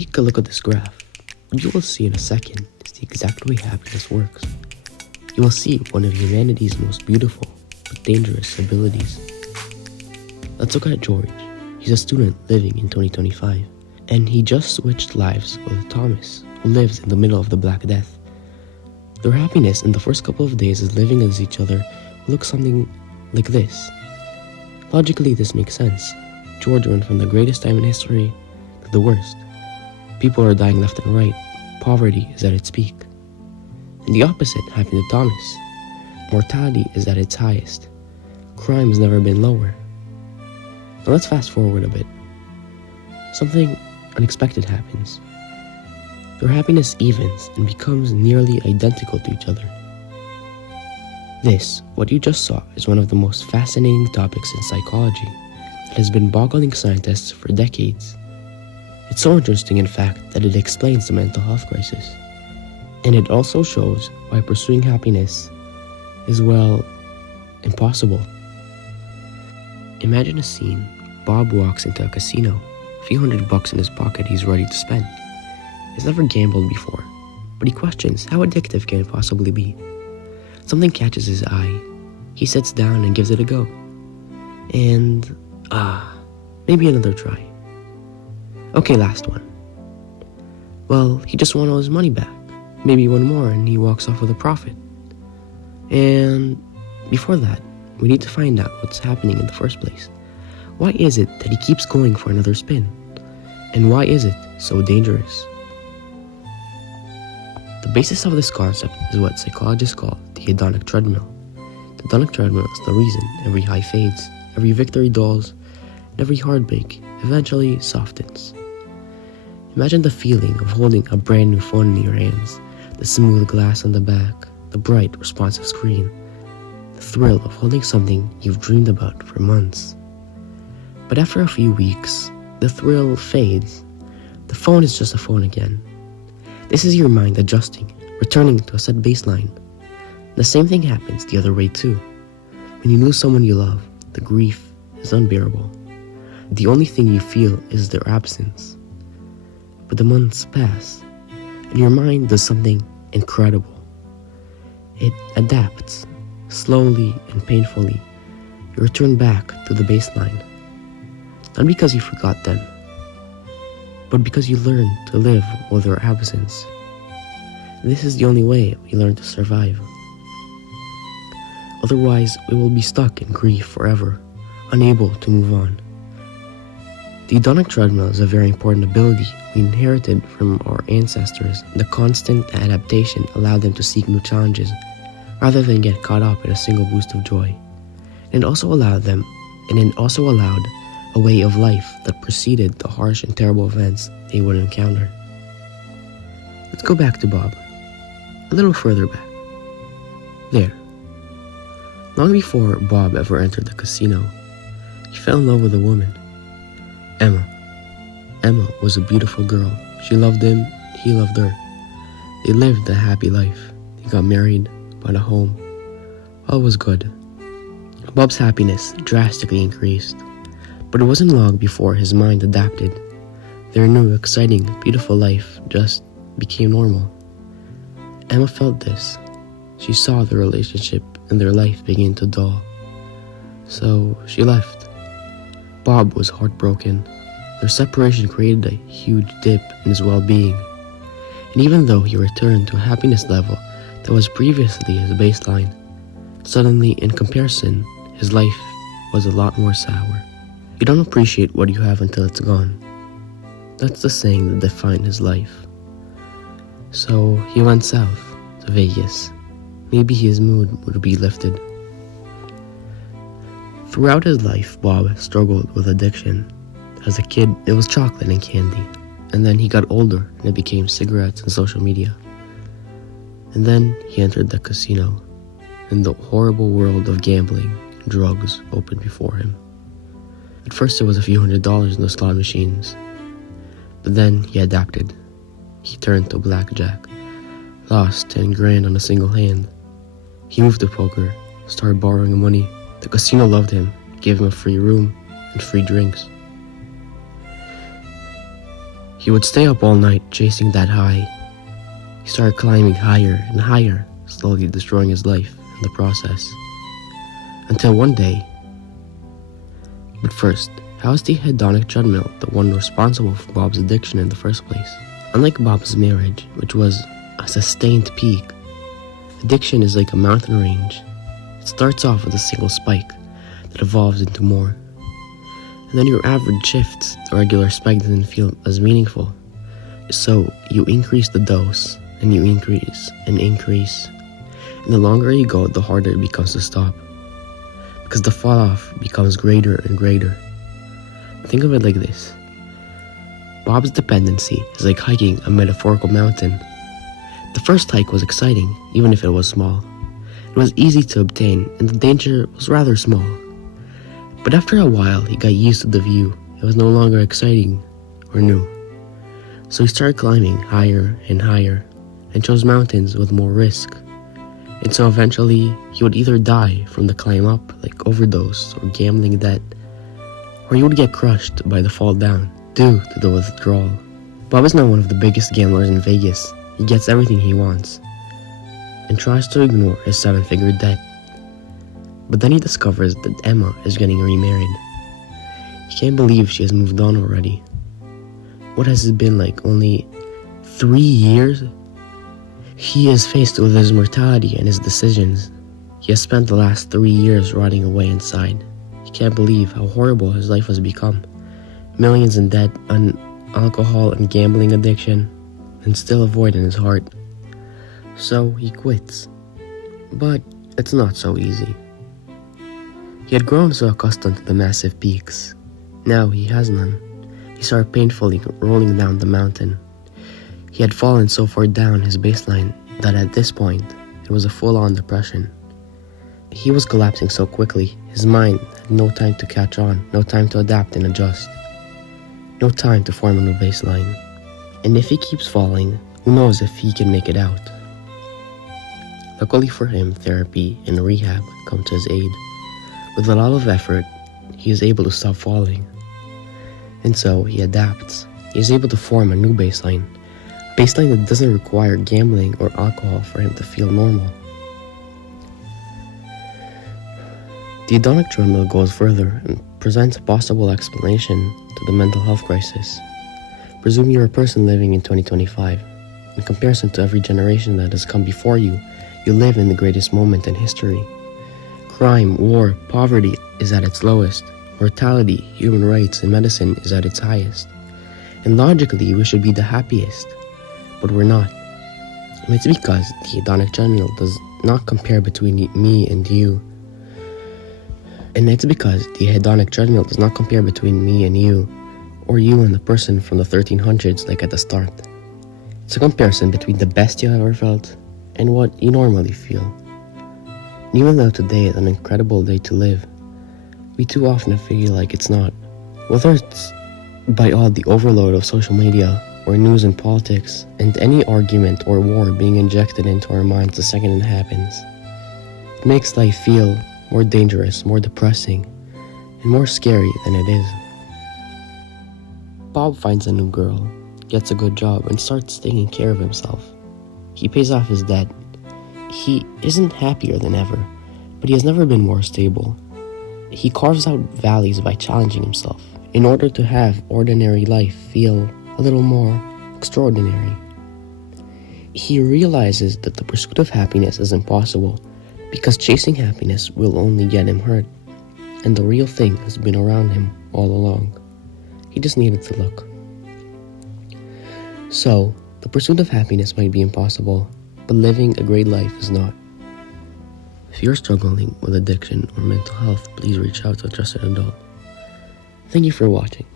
take a look at this graph, what you will see in a second is the exact way happiness works. You will see one of humanity's most beautiful but dangerous abilities. Let's look at George. He's a student living in 2025, and he just switched lives with Thomas, who lives in the middle of the Black Death. Their happiness in the first couple of days as living as each other looks something like this. Logically, this makes sense. George went from the greatest time in history to the worst. People are dying left and right. Poverty is at its peak. And the opposite happened to Thomas. Mortality is at its highest. Crime has never been lower. Now let's fast forward a bit. Something unexpected happens. Their happiness evens and becomes nearly identical to each other. This, what you just saw, is one of the most fascinating topics in psychology that has been boggling scientists for decades. It's so interesting, in fact, that it explains the mental health crisis. And it also shows why pursuing happiness is, well, impossible. Imagine a scene. Bob walks into a casino. A few $100 in his pocket he's ready to spend. He's never gambled before, but he questions how addictive can it possibly be. Something catches his eye. He sits down and gives it a go. And, maybe another try. Okay, last one. Well, he just won all his money back. Maybe one more and he walks off with a profit. And before that, we need to find out what's happening in the first place. Why is it that he keeps going for another spin? And why is it so dangerous? The basis of this concept is what psychologists call the hedonic treadmill. The hedonic treadmill is the reason every high fades, every victory dulls, and every heartbreak eventually softens. Imagine the feeling of holding a brand new phone in your hands, the smooth glass on the back, the bright, responsive screen, the thrill of holding something you've dreamed about for months. But after a few weeks, the thrill fades. The phone is just a phone again. This is your mind adjusting, returning to a set baseline. The same thing happens the other way too. When you lose someone you love, the grief is unbearable. The only thing you feel is their absence. But the months pass, and your mind does something incredible. It adapts. Slowly and painfully, you return back to the baseline. Not because you forgot them, but because you learn to live with their absence. This is the only way we learn to survive. Otherwise, we will be stuck in grief forever, unable to move on. The hedonic treadmill is a very important ability we inherited from our ancestors. The constant adaptation allowed them to seek new challenges rather than get caught up in a single boost of joy. And it also allowed a way of life that preceded the harsh and terrible events they would encounter. Let's go back to Bob. A little further back. There. Long before Bob ever entered the casino, he fell in love with a woman. Emma. Emma was a beautiful girl. She loved him, he loved her. They lived a happy life. They got married, bought a home. All was good. Bob's happiness drastically increased, but it wasn't long before his mind adapted. Their new, exciting, beautiful life just became normal. Emma felt this. She saw the relationship and their life begin to dull. So she left. Bob was heartbroken. Their separation created a huge dip in his well-being. And even though he returned to a happiness level that was previously his baseline, suddenly, in comparison, his life was a lot more sour. You don't appreciate what you have until it's gone. That's the saying that defined his life. So he went south to Vegas. Maybe his mood would be lifted. Throughout his life, Bob struggled with addiction. As a kid, it was chocolate and candy. And then he got older and it became cigarettes and social media. And then he entered the casino, and the horrible world of gambling and drugs opened before him. At first it was a few $100s in the slot machines, but then he adapted. He turned to blackjack, lost 10 grand on a single hand. He moved to poker, started borrowing money. The casino loved him, gave him a free room and free drinks. He would stay up all night chasing that high. He started climbing higher and higher, slowly destroying his life in the process. Until one day. But first, how is the hedonic treadmill the one responsible for Bob's addiction in the first place? Unlike Bob's marriage, which was a sustained peak, addiction is like a mountain range. It starts off with a single spike that evolves into more. And then your average shifts. The regular spike doesn't feel as meaningful. So you increase the dose, and you increase and increase. And the longer you go, the harder it becomes to stop. Because the fall off becomes greater and greater. Think of it like this. Bob's dependency is like hiking a metaphorical mountain. The first hike was exciting, even if it was small. It was easy to obtain, and the danger was rather small. But after a while, he got used to the view. It was no longer exciting or new. So he started climbing higher and higher, and chose mountains with more risk. And so eventually, he would either die from the climb up, like overdose or gambling debt, or he would get crushed by the fall down due to the withdrawal. Bob is now one of the biggest gamblers in Vegas. He gets everything he wants and tries to ignore his 7-figure debt. But then he discovers that Emma is getting remarried. He can't believe she has moved on already. What has it been like, only 3 years? He is faced with his mortality and his decisions. He has spent the last 3 years rotting away inside. He can't believe how horrible his life has become. Millions in debt, an alcohol and gambling addiction, and still a void in his heart. So he quits. But it's not so easy. He had grown so accustomed to the massive peaks. Now he has none. He started painfully rolling down the mountain. He had fallen so far down his baseline that at this point, it was a full-on depression. He was collapsing so quickly, his mind had no time to catch on, no time to adapt and adjust. No time to form a new baseline. And if he keeps falling, who knows if he can make it out. Luckily for him, therapy and rehab come to his aid. With a lot of effort, he is able to stop falling. And so he adapts. He is able to form a new baseline. A baseline that doesn't require gambling or alcohol for him to feel normal. The hedonic treadmill goes further and presents a possible explanation to the mental health crisis. Presume you're a person living in 2025. In comparison to every generation that has come before you, you live in the greatest moment in history. Crime, war, poverty is at its lowest. Mortality, human rights, and medicine is at its highest. And logically, we should be the happiest. But we're not. And it's because the hedonic treadmill does not compare between me and you. And it's because the hedonic treadmill does not compare between me and you, or you and the person from the 1300s like at the start. It's a comparison between the best you have ever felt and what you normally feel. And even though today is an incredible day to live, we too often feel like it's not. Whether it's by all the overload of social media, or news and politics, and any argument or war being injected into our minds the second it happens. It makes life feel more dangerous, more depressing, and more scary than it is. Bob finds a new girl, gets a good job, and starts taking care of himself. He pays off his debt. He isn't happier than ever, but he has never been more stable. He carves out valleys by challenging himself in order to have ordinary life feel a little more extraordinary. He realizes that the pursuit of happiness is impossible because chasing happiness will only get him hurt, and the real thing has been around him all along. He just needed to look. So, the pursuit of happiness might be impossible, but living a great life is not. If you're struggling with addiction or mental health, please reach out to a trusted adult. Thank you for watching.